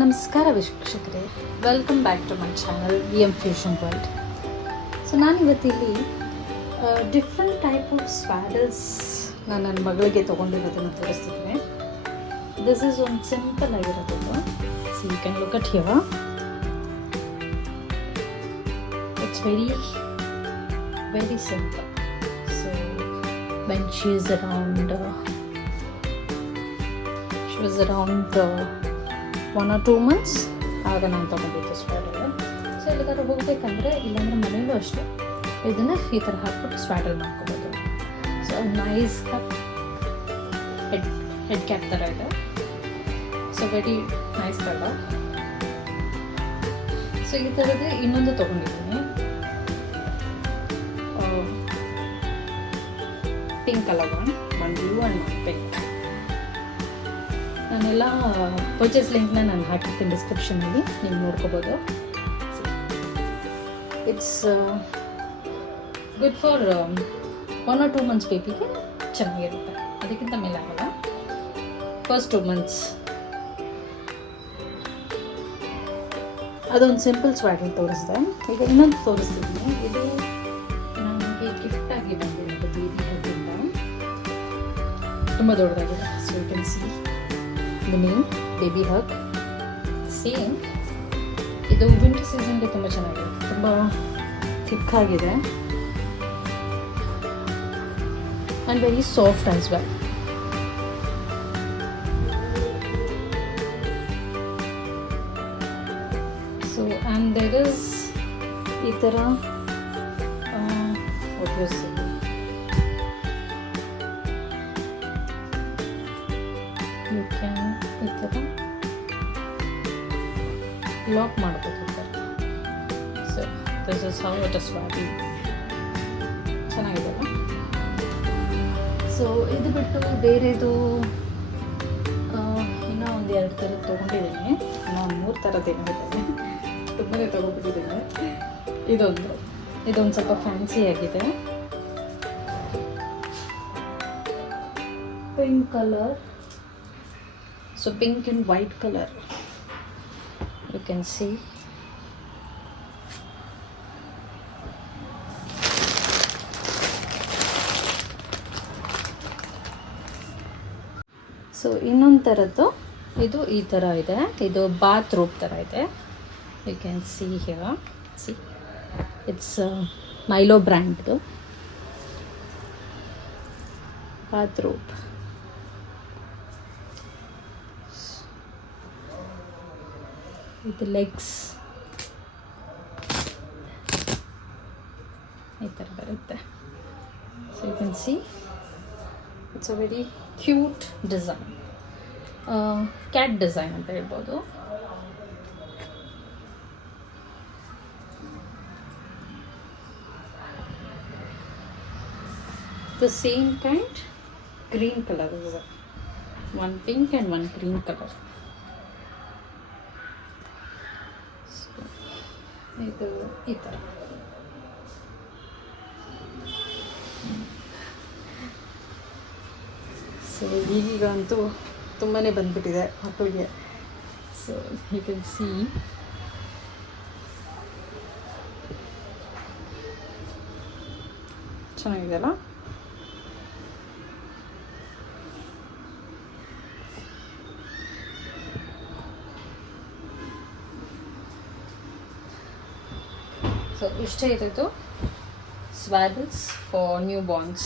ನಮಸ್ಕಾರ ವೀಕ್ಷಕರೇ. Welcome back to my channel V M fusion world so ನಾನಿವತ್ತಿಲ್ಲಿ different type of swaddles ನಾನು ನನ್ನ ಮಗಳಿಗೆ ತೊಗೊಂಡಿರೋದನ್ನು ತೋರಿಸ್ತಿದ್ದೀನಿ. ದಿಸ್ ಈಸ್ ಒಂದು ಸಿಂಪಲ್ ಆಗಿರೋದು so can look at here it's very very simple so when she is around she was around one or two months ಆಗ ನಾನು ತೊಗೊಂಡಿದ್ದೆ ಸ್ವೆಟರ್ ಸೊ ಎಲ್ಲಿಗಾದ್ರೂ ಹೋಗಬೇಕಂದ್ರೆ ಇಲ್ಲಾಂದ್ರೆ ಮನೆಯಲ್ಲೂ ಅಷ್ಟೇ. ಇದನ್ನು ಈ ಥರ ಹಾಕ್ಬಿಟ್ಟು ಸ್ವೆಟರ್ ಮಾಡ್ಕೋಬೋದು. So nice head head cap ಥರ ಇದೆ. So very nice colour. So ಈ ಥರದ್ದು ಇನ್ನೊಂದು ತೊಗೊಂಡಿದ್ದೀನಿ. Pink colour one one blue and pink ನಾನೆಲ್ಲ ಪರ್ಚೇಸ್ ಲಿಂಕ್ನ ನಾನು ಹಾಕಿರ್ತೀನಿ ಡಿಸ್ಕ್ರಿಪ್ಷನಲ್ಲಿ ನೀವು ನೋಡ್ಕೋಬೋದು. It's good for one or two months ಬೇಬಿಗೆ ಚೆನ್ನಾಗಿರುತ್ತೆ. ಅದಕ್ಕಿಂತ ಮೇಲೆ ಆಗಲ್ಲ. ಫಸ್ಟ್ ಟೂ ಮಂತ್ಸ್ ಅದೊಂದು ಸಿಂಪಲ್ ಸ್ವಾಟರ್ ತೋರಿಸಿದೆ. ಈಗ ಇನ್ನೊಂದು ತೋರಿಸ್ತಿದ್ದೀನಿ ಇದು ನನಗೆ ಗಿಫ್ಟ್ ಆಗಿ ಬಂದಿರೋದು ಬೇಬಿ ತುಂಬ ದೊಡ್ಡದಾಗಿದೆ so you can see the name baby hug same ಇದು ವಿಂಟರ್ ಸೀಸನ್ಗೆ ತುಂಬ ಚೆನ್ನಾಗಿದೆ. ತುಂಬ ಥಿಕ್ಕಾಗಿದೆ and very soft as well so and there is ಈ ಥರ ಯು ಕ್ಯಾನ್ ಥರ ಲಾಕ್ ಈ so this is how it is valley ಚೆನ್ನಾಗಿದೆಯಲ್ಲ ಸೊ ಇದು ಬಿಟ್ಟು ಬೇರೆದು ಇನ್ನೂ ಒಂದು ಎರಡು ಥರದ್ದು ತೊಗೊಂಡಿದ್ದೀನಿ. ಇನ್ನೂ ಒಂದು ಮೂರು ಥರದ್ದು ಏನಿದೆ ತುಂಬನೇ ತೊಗೊಬಿಟ್ಟಿದ್ದೀನಿ ಇದೊಂದು. ಇದೊಂದು ಸ್ವಲ್ಪ ಫ್ಯಾನ್ಸಿ ಆಗಿದೆ. Pink colour so pink and white colour you can see so ಇನ್ನೊಂದು ಥರದ್ದು ಇದು ಈ ಥರ ಇದೆ. ಇದು ಬಾತ್ ರೂಪ್ ಥರ ಇದೆ you can see here see it's Mylo ಬ್ರ್ಯಾಂಡ್ದು bath robe ಇದು ಲೆಗ್ಸ್ ಈ ಥರ ಬರುತ್ತೆ so you can see it's a very cute design cat design ಅಂತ ಹೇಳ್ಬೋದು. The same kind green colour ಇದೆ one pink and one green ಇದು ಈ ಥರ. ಸೊ ಈಗೀಗ ಅಂತೂ ತುಂಬಾ ಬಂದ್ಬಿಟ್ಟಿದೆ ಮಕ್ಕಳಿಗೆ. ಸೊ ಯು ಕ್ಯಾನ್ ಸಿ ಚೆನ್ನಾಗಿದೆಯಲ್ಲ? ಸೊ ಇಷ್ಟೇ ಇರೋದು ಸ್ವಾಡಲ್ಸ್ ಫಾರ್ ನ್ಯೂ ಬಾರ್ನ್ಸ್